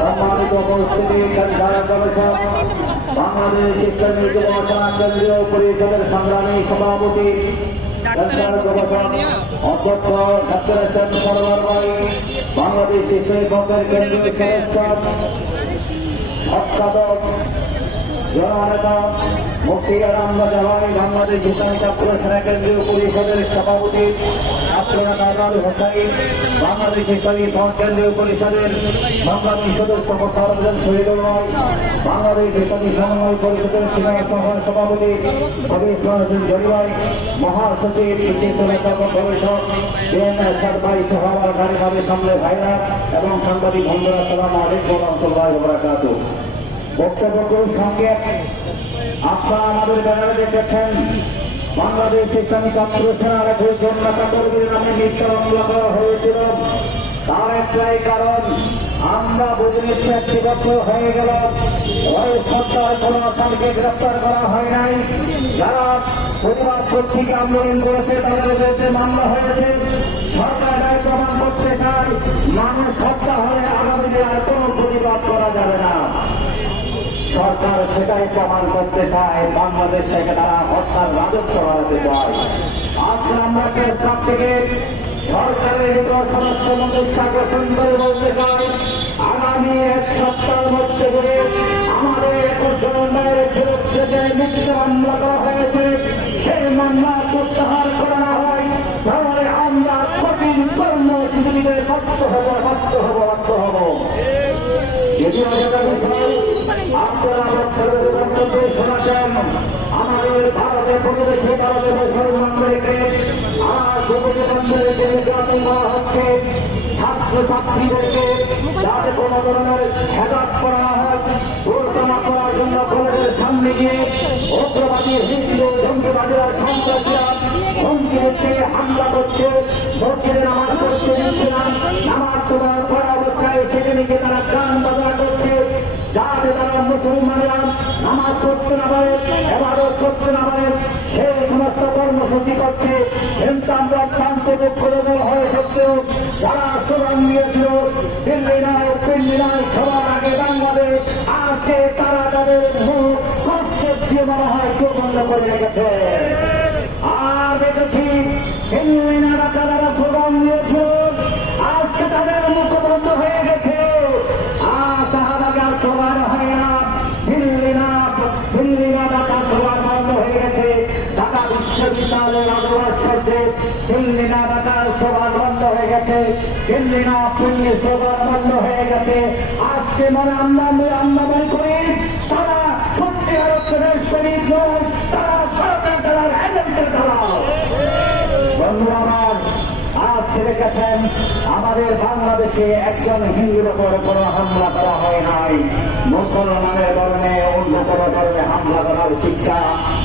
সম্মানিত উপস্থিতি গবেষক বাংলাদেশ ইসলামী গবেষণা কেন্দ্রীয় পরিষদের সংগ্রামী সভাপতি অধ্যক্ষ ডাক্তার সরোয়ার ভাই, বাংলাদেশ ইসলামী পক্ষের কেন্দ্রীয় সদস্য অধ্যাপক জননেতা মুফতি আলম রাজা ভাই, বাংলাদেশ ইসলামী ছাত্র সেনা কেন্দ্রীয় পরিষদের সভাপতি আব্দুল হোসাইন, বাংলাদেশ ইসলামী কেন্দ্রীয় পরিষদের সংগ্রামী সদস্য মোশাররফ শহীদুল ভাই, বাংলাদেশ ইসলামী সমন্বয় পরিষদের সিনিয়র সভাপতি কবির জলি ভাই, মহাসচিব গবেষক এরশাদ ভাই সহ আমার গাড়ি ভাবে সামনে ভাইরা এবং সাংবাদিক বন্ধুরা, আসসালামু আলাইকুম ওয়া রাহমাতুল্লাহি ওয়া বারাকাতুহু। বক্তব্য সঙ্গে আপনারা আমাদের ব্যানারে দেখেছেন বাংলাদেশ ইসলামী ছাত্র সেনার নেতা কর্মীর নামে মিথ্যা মামলা করা হয়েছিল। তার একটাই কারণ, আমরা বুঝে একটি বছর হয়ে গেল সরকার কোন আসামিকে গ্রেপ্তার করা হয় নাই। যারা প্রতিবাদ পত্রিকা আন্দোলন করেছে তাদের বিরুদ্ধে মামলা হয়েছে। সরকার প্রমাণ করতে চায় মানুষ হত্যা হলে আগামী দিনে আর কোন প্রতিবাদ করা যাবে না। সরকার সেটাই প্রমাণ করতে চায়, বাংলাদেশ থেকে তারা হত্যার রাজত্ব বাড়াতে চায়। আজকে আমরা সব থেকে সরকারের ভিতর সমস্ত মানুষ আকর্ষণ করে বলতে চাই, আগামী এক সপ্তাহের মধ্যে করে আমাদের 21 জন অন্যায়ের বিরুদ্ধে যে মিথ্যা মামলা করা হয়েছে সেই মামলা প্রত্যাহার করা না হয়, তাহলে আমরা কঠিন কর্মসূচিতে বাধ্য হব। আপনারা শোনাচ্ছেন আমাদের ভারতের প্রতিবেশী ভারতের মুসলমানদেরকে আর যুবকদেরকে নির্যাতন করা হচ্ছে, ছাত্রছাত্রীদেরকে যাতে কোনো ধরনের হেদাত করা হয়, পরিচালনা করার জন্য কলেজের সামনে গিয়ে উগ্রবাদী হিন্দু জঙ্গিবাদীরা সন্ত্রাসীরা হুমকি দিচ্ছে, হামলা করছে, মসজিদে নামাজ পড়তে দিচ্ছে না, নামাজ তোমার পড়া অবস্থায় সেখানে গিয়ে তারা গান বাজনা করছে, যাতে তারা মুসলমানরা নামাজ পড়তে না পারে, এবাদত করতে না পারে, সেই সমস্ত কর্মসূচি করছে। কিন্তু আমরা শান্তপক্ষ হয়ে সত্ত্বেও যারা স্লোগান দিয়েছিল দিল্লি নয় সবার আগে বাংলাদেশ, আজকে তারা তাদের মুখ কষ্টের দিয়ে মনে হয় কেউ বন্ধ করে রেখেছে। আর দেখেছি দিল্লি না তারা স্লোগান দিয়েছিল, আজকে তাদের মুখ বন্ধ হয়ে গেছে। আর শাহবাগে আর সবার হয় না, দিল্লি না ঢাকার সবার বন্ধ হয়ে গেছে। ঢাকা বিশ্ববিদ্যালয়ের অবভাষ্যে দিল্লি না ঢাকার সবার বন্ধ হয়ে গেছে, দিল্লি না পুণ্যের সবার বন্ধ হয়ে গেছে। আজকে মনে আমরা মনে করি তারা সত্যি আরো দেশপ্রেমিক নয়, তারা ভারতের তারা এজেন্টের তারা। বন্ধু আমার, আজকে দেখেছেন আমাদের বাংলাদেশে একজন হিন্দুর উপর কোনো হামলা করা হয় নাই। মুসলমানের ধর্মে অন্য কোনো ধর্মে হামলা করার শিক্ষা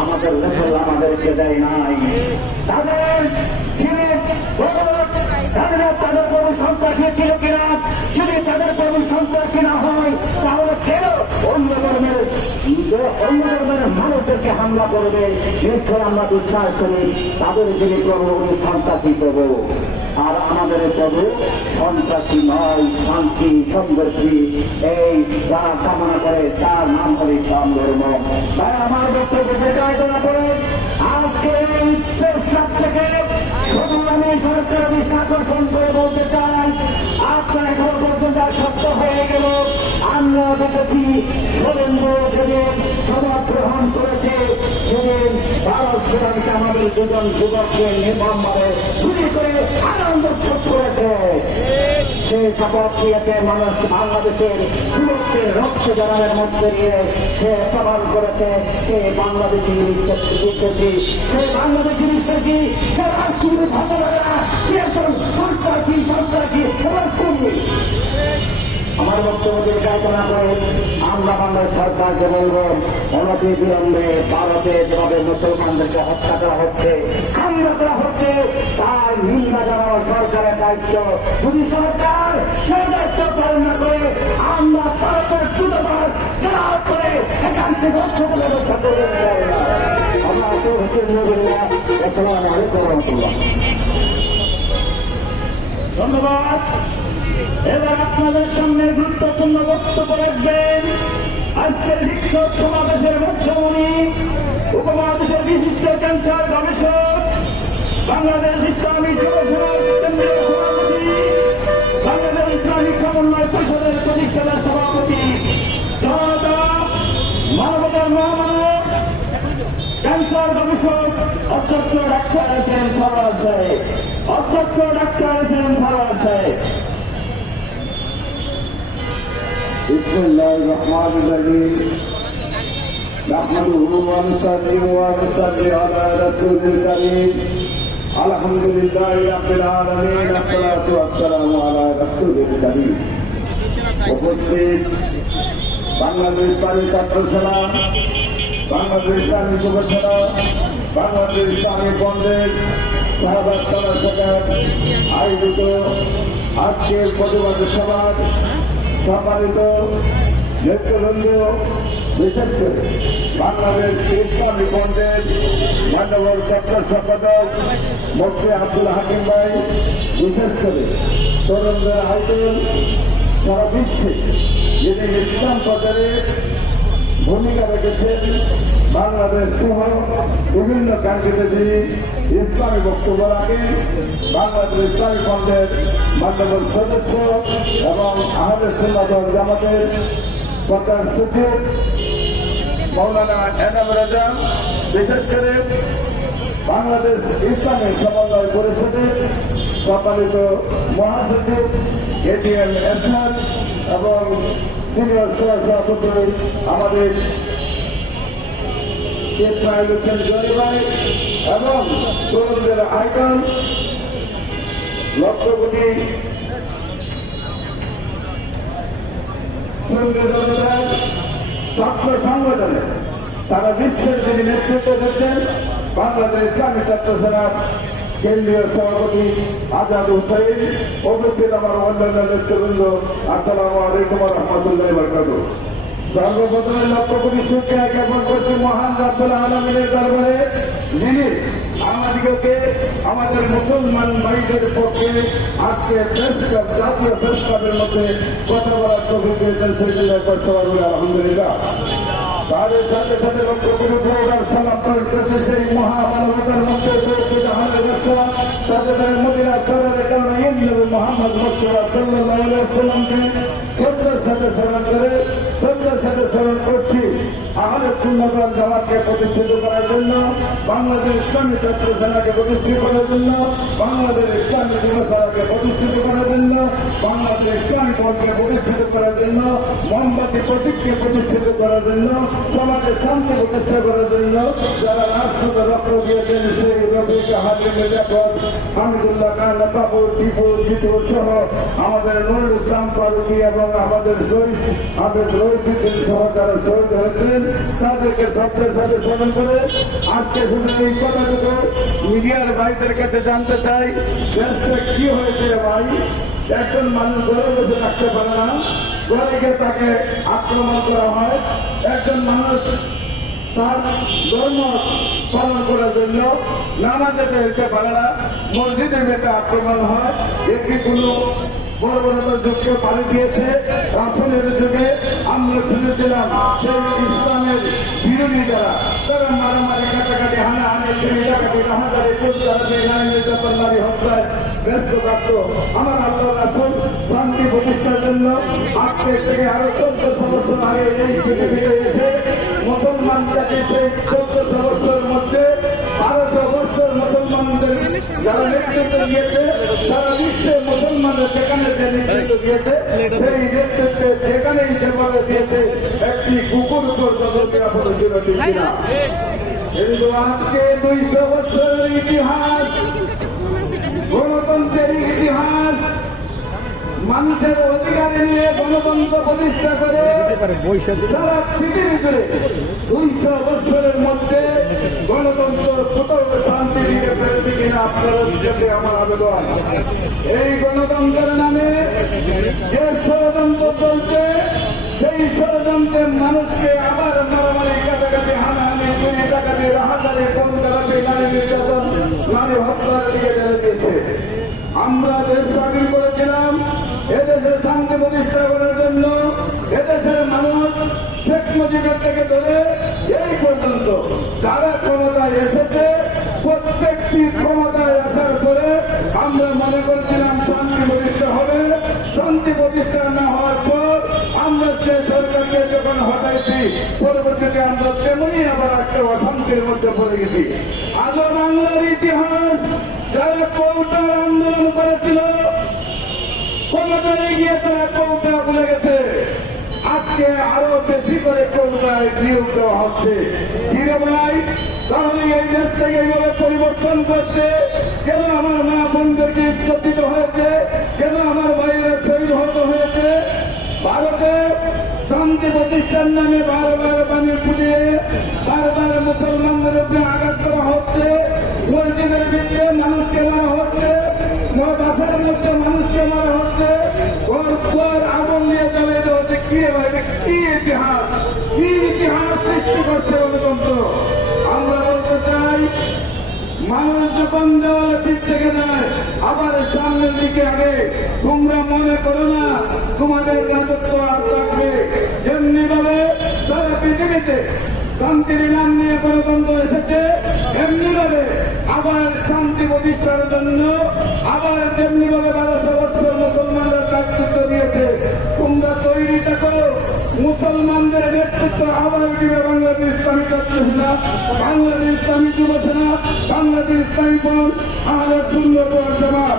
আমাদের রসুল আমাদেরকে দেয় নাই। তাদের তাদের প্রভু সন্ত্রাসী ছিল কিনা, যদি তাদের প্রভু সন্ত্রাসী না হয় তাহলে কেন অন্য ধর্মের মানুষদেরকে হামলা করবে? নিশ্চয় আমরা বিশ্বাস করি তাদের যিনি প্রভু উনি সন্ত্রাসী প্রভু, আর আমাদের প্রভু সন্ত্রাসী নয়, শান্তি সমৃদ্ধি এই যারা কামনা করে তার নাম করে ইসলাম ধর্ম। তাই আমার বক্তব্য যেটাই করা করে আজকে এই প্রস্তাব থেকে শুধু আমি সরকার আকর্ষণ করে বলতে চাই, আপনার এখন পর্যন্ত সত্য হয়ে গেল। আমরা দেখেছি নরেন্দ্র যেদিন সভা গ্রহণ করেছে সেদিন ভারত সেনাকে আমাদের দুজন যুবককে নির্মমভাবে গুলি করে আনন্দ উৎসব করেছে। সেই শপথ নিয়েছে মানুষ বাংলাদেশের যুবককে রক্ত জড়ানোর মধ্যে দিয়ে সে প্রমাণ করেছে সে বাংলাদেশি বিশ্বাসী, সে বাংলাদেশি বিশ্বাসী, সে রাষ্ট্রীয় ভালো লাগে না, সে একজন সন্ত্রাসী কর্মী। আমার বক্তব্য কায়না করে আমরা বাংলাদেশ সরকারকে বলব, অনতি বিলম্বে ভারতে যেভাবে মুসলমানদেরকে হত্যা করা হচ্ছে, হামলা করা হচ্ছে, তার নিন্দা জানানো সরকারের দায়িত্ব। যদি সরকার সেই দায়িত্ব পালন না করে আমরা ভারতের দূতাবাস জেরাও করে এখান থেকে ব্যবস্থা করে আমরা আসসালামু আলাইকুম রহমতুল্লাহ। ধন্যবাদ। এবার আপনাদের সামনে গুরুত্বপূর্ণ বক্তব্য রাখবেন। আজকের বিক্ষোভ সমাবেশের মুখ্যমন্ত্রী উপমহাদেশের বিশিষ্ট ক্যান্সার গবেষক, বাংলাদেশ ইসলামী যুব সমাজ কেন্দ্রীয় সভাপতি, বাংলাদেশ ইসলামিক সমন্বয় পরিষদের প্রতিষ্ঠাতা সভাপতি, জনতা মানবতার মহামানব ক্যান্সার গবেষক অধ্যক্ষ ডাক্তার এস এম সরওয়ার সাহেব, অধ্যক্ষ ডাক্তার এস এম সরওয়ার সাহেব। বিসমিল্লাহির রহমানির রহিম। নাহমাদুহু ওয়া নুসাল্লি ওয়া নুসাল্লি আলা রাসূলিল কারীম। আলহামদুলিল্লাহি রাব্বিল আলামিন। আসসালাতু ওয়াসসালামু আলা রাসূলিল কারীম। উপস্থিত বাংলাদেশ ইসলামী ছাত্র সেনা, বাংলাদেশ ইসলামী যুব সেনা, বাংলাদেশ ইসলামী কংগ্রেস, শাহবাগ থানা শাখা আয়োজিত আজকের প্রতিবাদ সভার সম্মানিত নেতৃবৃন্দ, বিশেষ করে বাংলাদেশ ইসলামী কংগ্রেস মান্যবর চক্র সম্পাদক মুফতি আব্দুল হাকিম ভাই, বিশেষ করে তরুণদের আয়োজন সারা বিশ্বে যিনি ইসলাম প্রচারে ভূমিকা রেখেছেন, বাংলাদেশ সহ বিভিন্ন কান্ট্রিতে যিনি ইসলামী বক্তব্য রাখেন, বাংলাদেশ ইসলামী কংগ্রেস মান্যবর সদস্য এবং আহলে সুন্নাত ওয়াল জামাতের প্রধান সচিব মৌলানা এনাম রাজা, বিশেষ করে বাংলাদেশ ইসলামী সমন্বয় পরিষদের সম্মানিত মহাসচিব এটিএম এরশাদ এবং সিনিয়র সভাপতি আমাদের ইসমাইল হোসেন জলি ভাই এবং তরুণদের আইকন লক্ষ কোটি ছাত্র সংগঠনে সারা বিশ্বের যিনি নেতৃত্ব দিচ্ছেন, বাংলাদেশ ইসলামী ছাত্র সেনার কেন্দ্রীয় সভাপতি আজাদ হুসাইন, উপস্থিত আমার অন্যান্য নেতৃবৃন্দ, আসসালামু আলাইকুম ওয়া রাহমাতুল্লাহি ওয়া বারাকাতুহু। সর্বপ্রথমে লক্ষ কোটি শুকরিয়া জ্ঞাপন করছি মহান রব্বুল আলামিনের দরবারে, যিনি আমাদিগকে আমাদের মুসলমান ভাইদের পক্ষে আজকে জাতীয় প্রেস ক্লাবের মধ্যে কথা বলার তৌফিক দিয়েছেন। সেজন্য আলহামদুলিল্লাহ। তাদের সাথে সাথে লক্ষ কোটি সালাম করতেছে সেই মহামানবতার মধ্যে তাদের মদিনা শহরের কারণে মোহাম্মদ মুস্তাফা সাল্লাল্লাহু আলাইহি ওয়াসাল্লামকে শ্রদ্ধার সাথে স্মরণ করে শ্রদ্ধার সাথে স্মরণ করছি। আহলে সুন্নাত ওয়াল জামাতকে প্রতিষ্ঠিত করার জন্য, বাংলাদেশ ইসলামী ছাত্র সেনাকে প্রতিষ্ঠিত করার জন্য, বাংলাদেশ ইসলামী যুব সেনাকে প্রতিষ্ঠিত করার জন্য, বাংলাদেশ ইসলামী দলকে প্রতিষ্ঠিত করার জন্য, মোমবাতি প্রতীককে প্রতিষ্ঠিত করার জন্য, সমাজে শান্তি প্রতিষ্ঠা করার জন্য যারা রাষ্ট্রকে রক্ত দিয়েছেন, সেই রবিকে হাজির নিরাপদ হামিদুল্লাহ খান বাবু টিপু জিতু সহ আমাদের নুরুল ইসলাম ফারুকি এবং আমাদের রহিসুদ্দিন সহ যারা শহীদ হয়েছেন, তাদেরকে শ্রদ্ধার সাথে স্মরণ করে আজকে শুধু এই কথাটুকু মিডিয়ার ভাইদের কাছে জানতে চাই, দেশটা কি হয়েছে ভাই? একজন মানুষ ঘরে বসে রাখতে পারে না, ঘরে গিয়ে তাকে আক্রমণ করা হয়। একজন মানুষ তার ধর্ম পালন করার জন্য নামাজে যেতে পারে না, মসজিদে যেতে আক্রমণ হয়। একটি কোনো বর্বরতার যুগকে পাড়ি দিয়েছে। রাসূলের যুগে আমরা শুনেছিলাম সেই ইসলামের বিরোধী যারা, তারা মারামারি, কাটাকাটি, হানাহানি, ডাকাতি, রাহাজারি, চোরচালাকি, নারী নির্যাতন, নারী হত্যায় ব্যস্ত থাকত। আমার আল্লাহ রাসূল শান্তি প্রতিষ্ঠার জন্য আজকে থেকে আরো 1400 বছর আগে এই পৃথিবীতে এসে মুসলমান জাতি সেই 1400 বছরের মধ্যে 1200 বছর মুসলমানদের যারা নেতৃত্ব দিয়েছে, সারা বিশ্বে মুসলমানদের যেখানে যে নেতৃত্ব দিয়েছে, সেই নেতৃত্বে যেখানেই যেভাবে দিয়েছে একটি কুকুর পর্যন্ত নিরাপদ ছিল কিনা। কিন্তু আজকে 200 বছরের ইতিহাস, গণতন্ত্রের ইতিহাস, মানুষের অধিকার নিয়ে গণতন্ত্র প্রতিষ্ঠা করে সারা পৃথিবী জুড়ে 200 বছরের মধ্যে গণতন্ত্র কোথাও শান্তি নিয়ে ফেলছে কিনা আপনারা দিকে আমার আবেদন। এই গণতন্ত্রের নামে যে ষড়যন্ত্র চলছে, সেই ষড়যন্ত্রে মানুষকে আবার মারামারি, কাটাকাটি, হানাহানি, চুরি, ডাকাতি, রাহাজারি, কোন কাটাকাটি, নারী নির্যাতন, নারী হত্যার দিকে ঠেলে দিয়েছে। আমরা দেশ স্বাধীন করেছিলাম, এদেশে শান্তি প্রতিষ্ঠা করার জন্য এদেশের মানুষ শেখ মুজিবের থেকে ধরে এই পর্যন্ত যারা ক্ষমতায় এসেছে প্রত্যেকটি ক্ষমতায় আসার পরে আমরা মনে করছিলাম শান্তি প্রতিষ্ঠা হবে। শান্তি প্রতিষ্ঠা না হওয়ার পর আমরা যে সরকারকে যখন হটাইছি পরবর্তীতে আমরা তেমনি আবার একটা অশান্তির মধ্যে পড়ে গেছি। আজও বাংলার ইতিহাস যারা কৌটার আন্দোলন করেছিল ক্ষমতায় গিয়ে তারা কৌটা ভুলে গেছে। আজকে আরো বেশি করে কৌটায় নিয়োগ দেওয়া হচ্ছে। হিরে ভাই, তাহলে এই দেশ থেকে এইভাবে পরিবর্তন করছে কেন? আমার মা বোনদেরকে ইজ্জতিত হয়েছে কেন? আমার ভাইয়েরা শহীদ হতে হয়েছে। ভারতে শান্তি প্রতিষ্ঠান নামে বারবার পানি ফুটিয়ে বারবার মুসলমানদের উপরে আঘাত করা হচ্ছে। মসজিদের ভিতরে মানুষকে মারা হচ্ছে, বাসার মধ্যে মানুষকে মারা হচ্ছে, ঘর আগুন নিয়ে জ্বালিয়ে দেওয়া হচ্ছে। কি ভাবে কি ইতিহাস, কি ইতিহাস সৃষ্টি করছে গণতন্ত্র? আমরা বলতে চাই, মানুষ যখন দেওয়ালে ঠিক থেকে যায় আবার সামনের দিকে আগে। তোমরা মনে করো না তোমাদের রাজত্ব আর থাকবে। যেমনি ভাবে সারা পৃথিবীতে শান্তির নাম নিয়ে গণতন্ত্র এসেছে, এমনি ভাবে আবার শান্তি প্রতিষ্ঠার জন্য আবার যেমনি ভাবে 1200 বছর মুসলমানরা নেতৃত্ব দিয়েছে। তোমরা তৈরি থাকো, মুসলমানদের নেতৃত্ব আবার দিবে বাংলাদেশ ইসলামী ছাত্রসেনা, বাংলাদেশ ইসলামী যুব সেনা, বাংলাদেশ ইসলামী ফ্রন্ট, আহলে সুন্নাত ওয়াল জামাত।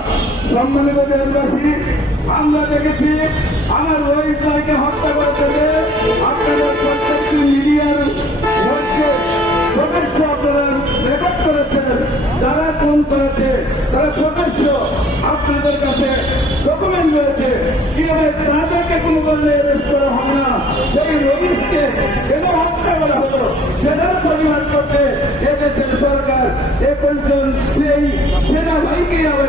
সম্মানিত দেশবাসী, আমরা দেখেছি আমার রোহিত ভাইকে হত্যা করতে আপনাদের প্রত্যেকটি মিডিয়ার মধ্যে সদস্য আপনারা রেকর্ড করেছেন। যারা খুন করেছে তারা সদস্য আপনাদের কাছে ডকুমেন্ট রয়েছে। কিভাবে তাদেরকে কোন করলে অ্যারেস্ট করা হবে না, সেই রোহিতকে কেন হত্যা করা হলো সেটার পরিমাণ করতে এদেশের সরকার এখন সেই সেনা ভাইকে আবার